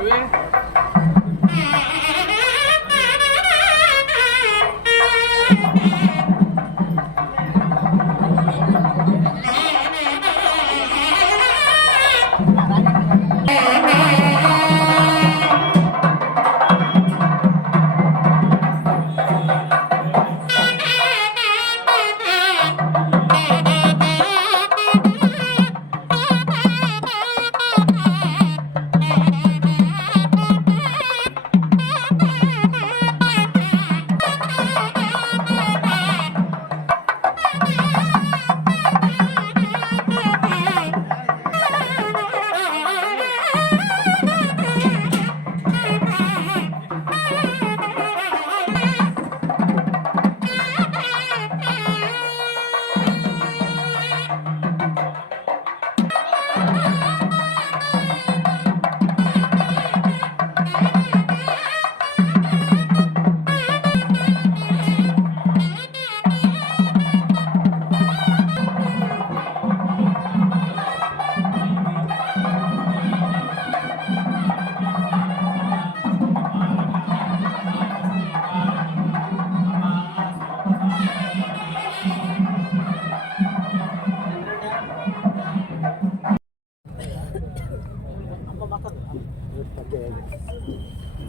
हुए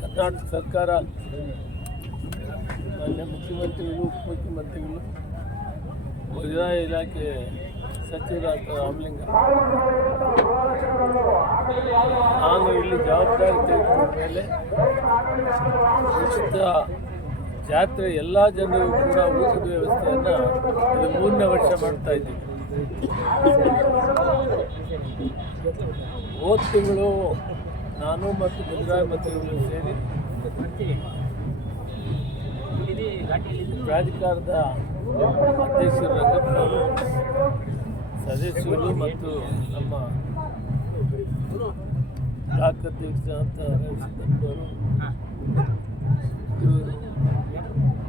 ಕರ್ನಾಟಕ ಸರ್ಕಾರ, ಮಾನ್ಯ ಮುಖ್ಯಮಂತ್ರಿಗಳು, ಉಪಮುಖ್ಯಮಂತ್ರಿಗಳು ಮಹಿಳಾ ಇಲಾಖೆ ಸಚಿವರಾದ ರಾಮಲಿಂಗ ನಾನು ಇಲ್ಲಿ ಜವಾಬ್ದಾರಿ ತೆಗೆದುಕೊಂಡ ಮೇಲೆ ಉಚಿತ ಜಾತ್ರೆ ಎಲ್ಲ ಜನರಿಗೂ ಕೂಡ ಊಟದ ವ್ಯವಸ್ಥೆಯನ್ನು ಇದು ಮೂರನೇ ವರ್ಷ ಮಾಡ್ತಾ ಇದ್ದೀವಿ. ಹೋದ ತಿಂಗಳು ನಾನು ಮತ್ತು ಮುಜರಾಯಿ ಮಂತ್ರಿಗಳು ಸೇರಿ ಪ್ರಾಧಿಕಾರದ ಅಧ್ಯಕ್ಷರು ರಂಗಪ್ಪನವರು ಸದಸ್ಯರು ಮತ್ತು ನಮ್ಮ ಬ್ಲಾಕ್ ಅಧ್ಯಕ್ಷ ಅಂತ ರವಿಸಿದ್ದಪ್ಪನವರು ಇವರು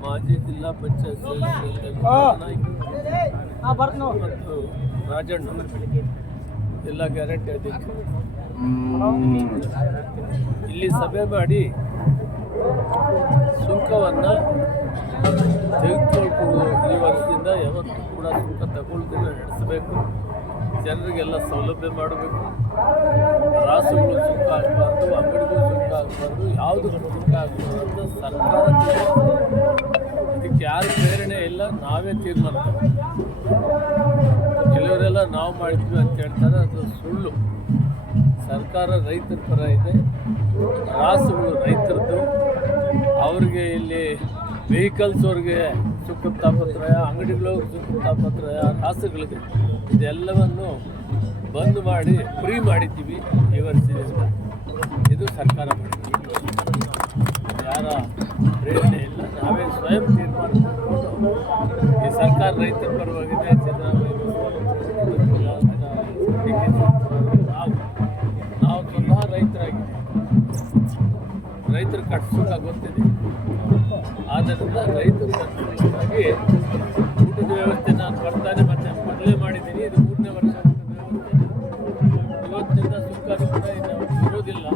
ಮಾಜಿ ಜಿಲ್ಲಾ ಪಂಚಾಯತ್ ಸದಸ್ಯರು ಮತ್ತು ರಾಜಣ್ಣ ಜಿಲ್ಲಾ ಗ್ಯಾರಂಟಿ ಅಧ್ಯಕ್ಷರು. ಇಲ್ಲಿ ಸಭೆ ಮಾಡಿ ಸುಂಕವನ್ನು ತೆಗೆದುಕೊಂಡು ಈ ವರ್ಷದಿಂದ ಯಾವತ್ತೂ ಕೂಡ ಸುಂಕ ತಗೊಳ್ದಿಲ್ಲ, ನಡೆಸಬೇಕು ಜನರಿಗೆಲ್ಲ ಸೌಲಭ್ಯ ಮಾಡಬೇಕು ರಾಸುಗಳು ಸುಂಕ ಆಗಬಾರ್ದು, ಅಂಗಡಿಗಳು ಸುಂಕ ಆಗಬಾರ್ದು ಯಾವುದಕ್ಕೂ ಸುಂಕ ಆಗಬಾರ್ದು ಅಂತ ಸರ್ಕಾರ. ಇದಕ್ಕೆ ಯಾರು ಪ್ರೇರಣೆ ಇಲ್ಲ, ನಾವೇ ತೀರ್ಮಾನ. ಕೆಲವರೆಲ್ಲ ನಾವು ಮಾಡಿದ್ವಿ ಅಂತ ಹೇಳ್ತಾರೆ ಅದು ಸುಳ್ಳು ಸರ್ಕಾರ ರೈತರ ಪರ ಇದೆ. ರಾಸುಗಳು ರೈತರದ್ದು. ಅವ್ರಿಗೆ ಇಲ್ಲಿ ವೆಹಿಕಲ್ಸ್ ಅವ್ರಿಗೆ ಸುಖ ತಾಪತ್ರಯ ಅಂಗಡಿಗಳವ್ರಿಗೆ ಸುಖ ತಾಪತ್ರಯ, ರಾಸುಗಳಿಗೆ ಇದೆಲ್ಲವನ್ನು ಬಂದ್ ಮಾಡಿ ಫ್ರೀ ಮಾಡಿದ್ದೀವಿ ಈ ವರ್ಷ ಇದು ಸರ್ಕಾರ ಯಾರ ಪ್ರೇರಣೆ ಇಲ್ಲ. ನಾವೇ ಸ್ವಯಂ ತೀರ್ಮಾನ ಈ ಸರ್ಕಾರ ರೈತರ ಪರವಾಗಿದೆ ಕಟ್ಟಿಸೋಕೆ ಗೊತ್ತಿದೆ. ಆದ್ದರಿಂದ ರೈತರು ಕಟ್ಟಿಸೋದಕ್ಕಾಗಿ ಊಟದ ವ್ಯವಸ್ಥೆ ನಾನು ಬರ್ತಾನೆ ಮತ್ತೆ ಮೊದಲೇ ಮಾಡಿದ್ದೀನಿ. ಇದು ಮೂರನೇ ವರ್ಷ ಇವತ್ತಿನಿಂದ ಸುಖ ಕೂಡ ಇನ್ನು ಇರೋದಿಲ್ಲ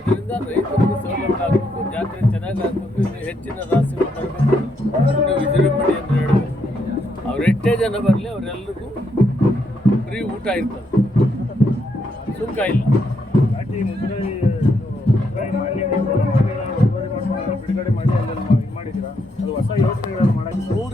ಇದರಿಂದ ರೈತರಿಗೆ ಸೌಲಭ್ಯ ಆಗಬೇಕು. ಜಾತ್ರೆ ಚೆನ್ನಾಗಿ ಆಗಬೇಕು. ಇನ್ನು ಹೆಚ್ಚಿನ ರಾಸುಗಳು ಬರಬೇಕು. ವಿಜೃಂಭಣೆ ಅಂತ ಹೇಳಬೇಕು ಅವರೆಷ್ಟೇ ಜನ ಬರಲಿ ಅವರೆಲ್ಲರಿಗೂ ಫ್ರೀ ಊಟ ಇರ್ತದೆ. ಸುಂಕ ಇಲ್ಲ. ਜਿਹੜਾ ਮਾੜਾ ਉਹ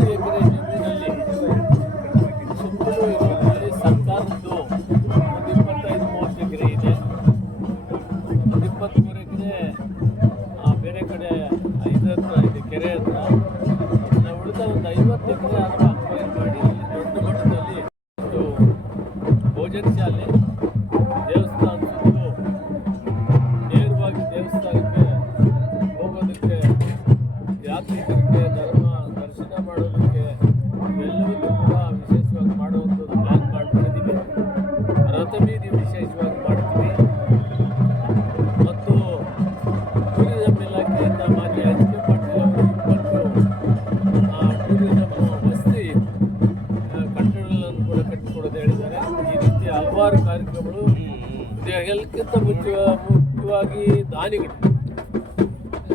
ಎಲ್ಲಕ್ಕಿಂತ ಮುಖ್ಯ ಮುಖ್ಯವಾಗಿ ದಾನಿಗಳು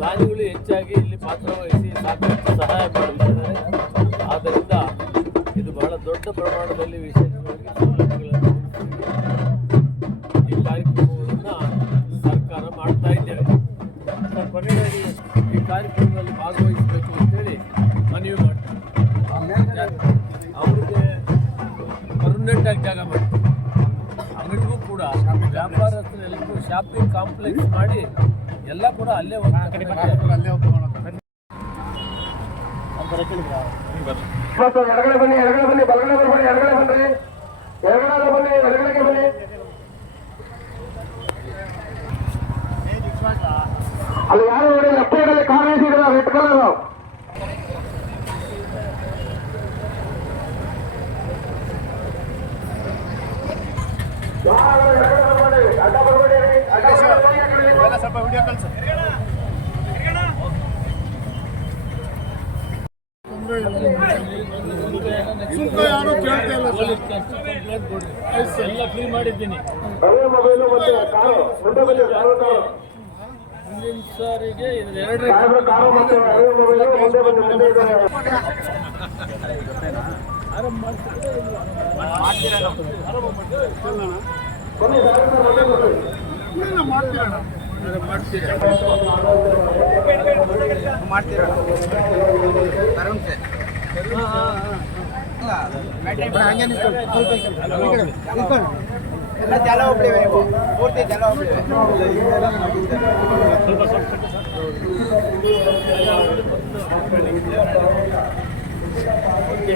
ದಾನಿಗಳು ಹೆಚ್ಚಾಗಿ ಇಲ್ಲಿ ಪಾತ್ರವಹಿಸಿ ಸಾಕಷ್ಟು ಸಹಾಯ ಮಾಡುತ್ತಿದ್ದಾರೆ. ಆದ್ದರಿಂದ ಇದು ಬಹಳ ದೊಡ್ಡ ಪ್ರಮಾಣದಲ್ಲಿ ವಿಶೇಷವಾಗಿ ಸೌಲಭ್ಯಗಳನ್ನು ಈ ಕಾರ್ಯಕ್ರಮವನ್ನು ಸರ್ಕಾರ ಮಾಡ್ತಾ ಇದ್ದೇವೆ. ಕೊನೆಯಾಗಿ ಈ ಕಾರ್ಯಕ್ರಮದಲ್ಲಿ ಭಾಗವಹಿಸಬೇಕು ಅಂತೇಳಿ ಮನವಿ ಮಾಡ್ತಾರೆ ಅವರಿಗೆ ಪರ್ಮನೆಂಟ್ ಆಗಿ ಜಾಗ ಮಾಡ್ತಾರೆ ಕೂಡ ವ್ಯಾಪಾರಸ್ಥರೆಲ್ಲರೂ ಶಾಪಿಂಗ್ ಕಾಂಪ್ಲೆಕ್ಸ್ ಮಾಡಿ ಎಲ್ಲ ಕೂಡ ಅಲ್ಲೇ ಎಡಗಡೆ ಬನ್ನಿ ಎಡಗಡೆ ಬನ್ನಿ ಬಲಗಡೆ ಬನ್ನಿ ಎಡಗಡೆ ಬನ್ನಿ. ಎಡಗಡೆ ಬನ್ನಿ ಎಡಗಡೆಗೆ ಬನ್ನಿ. ಅಲ್ಲಿ ಯಾರು ನೋಡಿ ಲೆಫ್ಟ್ ಸೈಡಲ್ಲಿ ಕಾರ್ ನಿಲ್ಸಿದ್ರಲ್ಲ ರೆಡ್ ಕಲರ್ ಅಡ್ಡ ಬರ್ಬೇಡಿ ಅಡ್ಡ ಬರ್ಬೇಡಿ ಸ್ವಲ್ಪ ವಿಡಿಯೋ ಕಳ್ಸ ಸುಂಕ ಯಾರು ಕೇಳ್ತಾ ಇಲ್ಲ. ಎಲ್ಲ ಫ್ರೀ ಮಾಡಿದ್ದೀನಿ ಮುಂದಿನ ಸಾರಿಗೆ ಇದು ಎರಡನೇ ಸಾಹೇಬ್ರ ಕಾರು ಮತ್ತೆ ಹಳೆ ಮೊಬೈಲು ಮುಂದೆ ಬನ್ನಿ ಮುಂದೆ ಇದ್ದಾರೆ ಆರಂಭ ಮಾಡ್ತಿದ್ರೆ ಬನ್ನಿ ಸಾಹೇಬ್ರ ಮುಂದೆ ಬನ್ನಿ ಇಲ್ಲ, ಮಾಡ್ತೀರಣ್ಣ ಮಾಡ್ತೀರಿ ಎಲ್ಲ ಜಲ ಹೋಗ್ಲಿವೆ ನೀವು ಪೂರ್ತಿ ಜಲ ಹೋಗ್ಲಿವೆ ಸ್ವಲ್ಪ ಸ್ವಲ್ಪ ಸ್ವಲ್ಪ porque